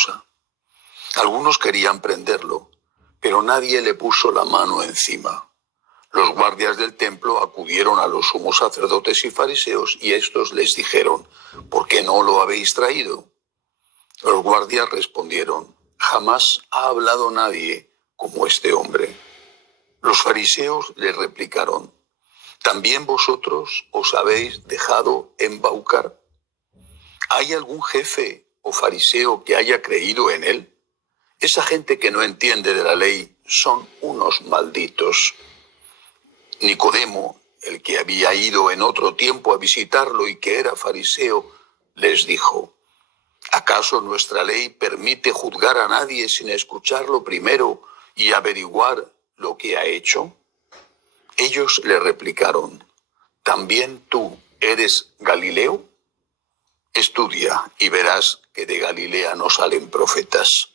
causa. Algunos querían prenderlo, pero nadie le puso la mano encima. Los guardias del templo acudieron a los sumos sacerdotes y fariseos y estos les dijeron: ¿por qué no lo habéis traído? Los guardias respondieron: jamás ha hablado nadie como este hombre. Los fariseos les replicaron: ¿también vosotros os habéis dejado embaucar? ¿Hay algún jefe o fariseo que haya creído en él? Esa gente que no entiende de la ley son unos malditos. Nicodemo, el que había ido en otro tiempo a visitarlo y que era fariseo, les dijo: ¿acaso nuestra ley permite juzgar a nadie sin escucharlo primero y averiguar lo que ha hecho? Ellos le replicaron: ¿también tú eres Galileo? Estudia y verás que de Galilea no salen profetas.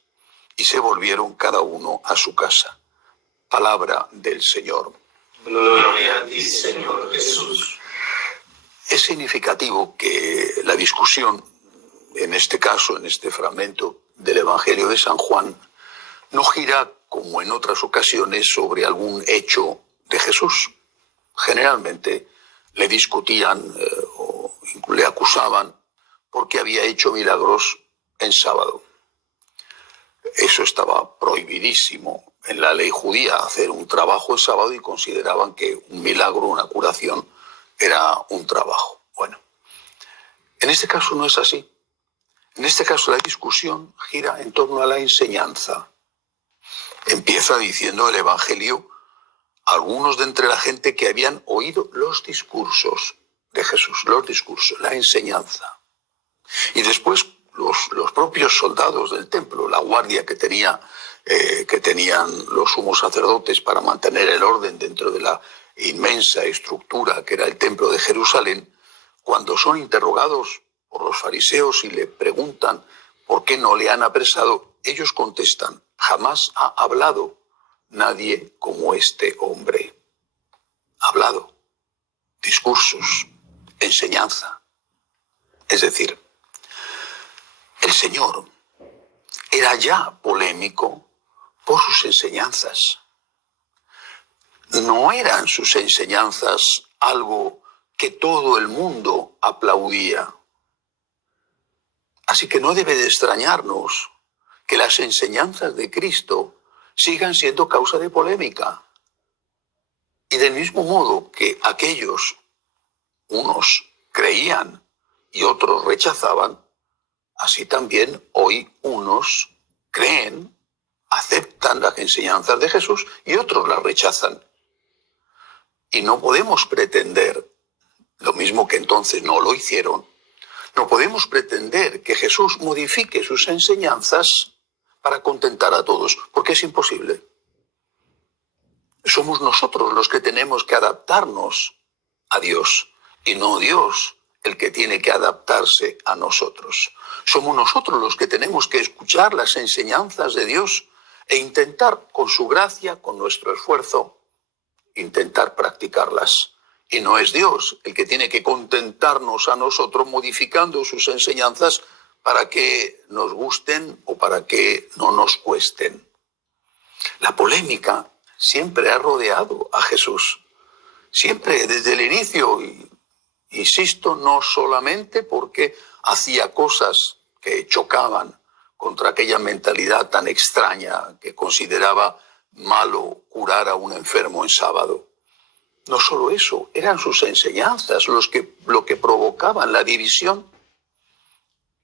Y se volvieron cada uno a su casa. Palabra del Señor. Gloria a ti, Señor Jesús. Es significativo que la discusión, en este caso, en este fragmento del Evangelio de San Juan, no gira, como en otras ocasiones, sobre algún hecho de Jesús. Generalmente le discutían o le acusaban porque había hecho milagros en sábado. Eso estaba prohibidísimo en la ley judía, hacer un trabajo el sábado, y consideraban que un milagro, una curación, era un trabajo. Bueno, en este caso no es así. En este caso la discusión gira en torno a la enseñanza. Empieza diciendo el Evangelio: algunos de entre la gente que habían oído los discursos de Jesús, la enseñanza. Y después los propios soldados del templo, la guardia que tenían los sumos sacerdotes para mantener el orden dentro de la inmensa estructura que era el templo de Jerusalén, cuando son interrogados por los fariseos y le preguntan por qué no le han apresado, ellos contestan: jamás ha hablado nadie como este hombre. Hablado, discursos, enseñanza. Es decir, el Señor era ya polémico por sus enseñanzas. No eran sus enseñanzas algo que todo el mundo aplaudía. Así que no debe de extrañarnos que las enseñanzas de Cristo sigan siendo causa de polémica. Y del mismo modo que aquellos, unos creían y otros rechazaban, así también hoy unos creen, aceptan las enseñanzas de Jesús y otros las rechazan. Y no podemos pretender, lo mismo que entonces no lo hicieron, no podemos pretender que Jesús modifique sus enseñanzas para contentar a todos, porque es imposible. Somos nosotros los que tenemos que adaptarnos a Dios y no Dios el que tiene que adaptarse a nosotros. Somos nosotros los que tenemos que escuchar las enseñanzas de Dios e intentar, con su gracia, con nuestro esfuerzo, intentar practicarlas. Y no es Dios el que tiene que contentarnos a nosotros modificando sus enseñanzas para que nos gusten o para que no nos cuesten. La polémica siempre ha rodeado a Jesús. Siempre, desde el inicio, y insisto, no solamente porque hacía cosas que chocaban contra aquella mentalidad tan extraña que consideraba malo curar a un enfermo en sábado. No solo eso, eran sus enseñanzas lo que provocaban la división.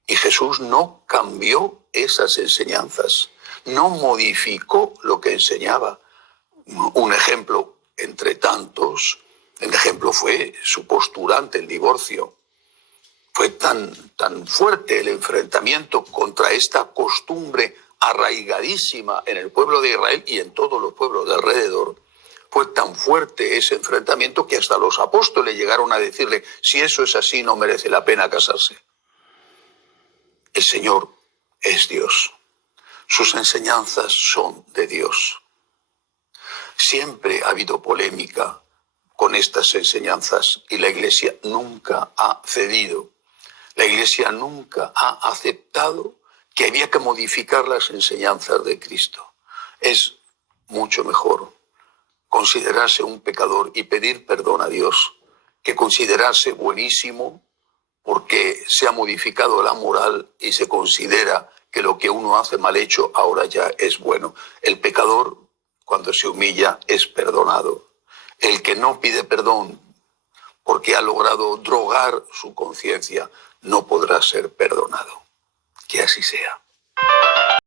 Y Jesús no cambió esas enseñanzas, no modificó lo que enseñaba. Un ejemplo entre tantos, el ejemplo fue su postura ante el divorcio. Fue tan fuerte el enfrentamiento contra esta costumbre arraigadísima en el pueblo de Israel y en todos los pueblos de alrededor. Fue tan fuerte ese enfrentamiento que hasta los apóstoles llegaron a decirle: si eso es así, no merece la pena casarse. El Señor es Dios. Sus enseñanzas son de Dios. Siempre ha habido polémica con estas enseñanzas y la Iglesia nunca ha cedido. La Iglesia nunca ha aceptado que había que modificar las enseñanzas de Cristo. Es mucho mejor considerarse un pecador y pedir perdón a Dios que considerarse buenísimo porque se ha modificado la moral y se considera que lo que uno hace mal hecho ahora ya es bueno. El pecador, cuando se humilla, es perdonado. El que no pide perdón porque ha logrado drogar su conciencia, no podrá ser perdonado. Que así sea.